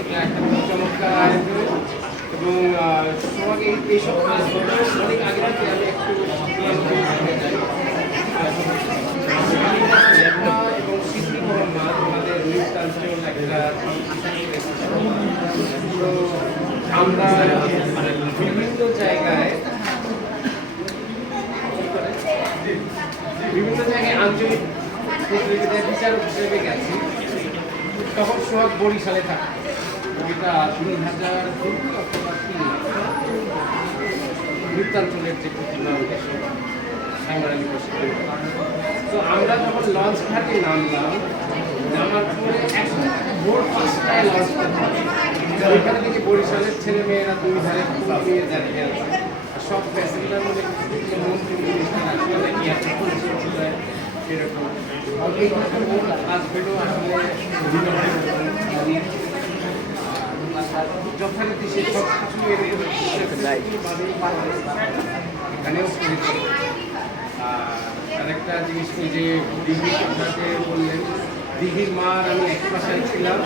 এটা একটা খুব চমৎকার আয়োজন এবং সোহাগ এইসব কাজগুলো অনেক আগে থেকে আমি একটু এবং স্মৃতিকরণ মাছ আমাদের নৃত্যাঞ্চল একটা তো আমরা বিভিন্ন জায়গায় আঞ্চলিক প্রতিযোগিতায় বিচারক হিসেবে গেছি। তখন সোহাগ বরিশালে থাকে, এটা 2002 অথবা 3 নৃত্যাঞ্চলের যে প্রতিযোগিতা সাংবাদিক তো আমরা যখন লঞ্চ ঘাটে নামলাম, নামার পরে এখন ভোর 5টায় লঞ্চ করতে ওইখানে থেকে বরিশালের ছেলে মেয়েরা 2 ধারে ফুল নিয়ে দাঁড়িয়ে আছে। সব প্যাসেঞ্জার মধ্যে মন্ত্রী মিনিস্টার আসলে কি একটা পরিচিত সেরকম আসবেও আসলে যথারীতি সে সব কিছু এখানেও আরেকটা জিনিস যে দিঘির কথাতে বললেন, দিঘির মার আমি এক পাশায় ছিলাম।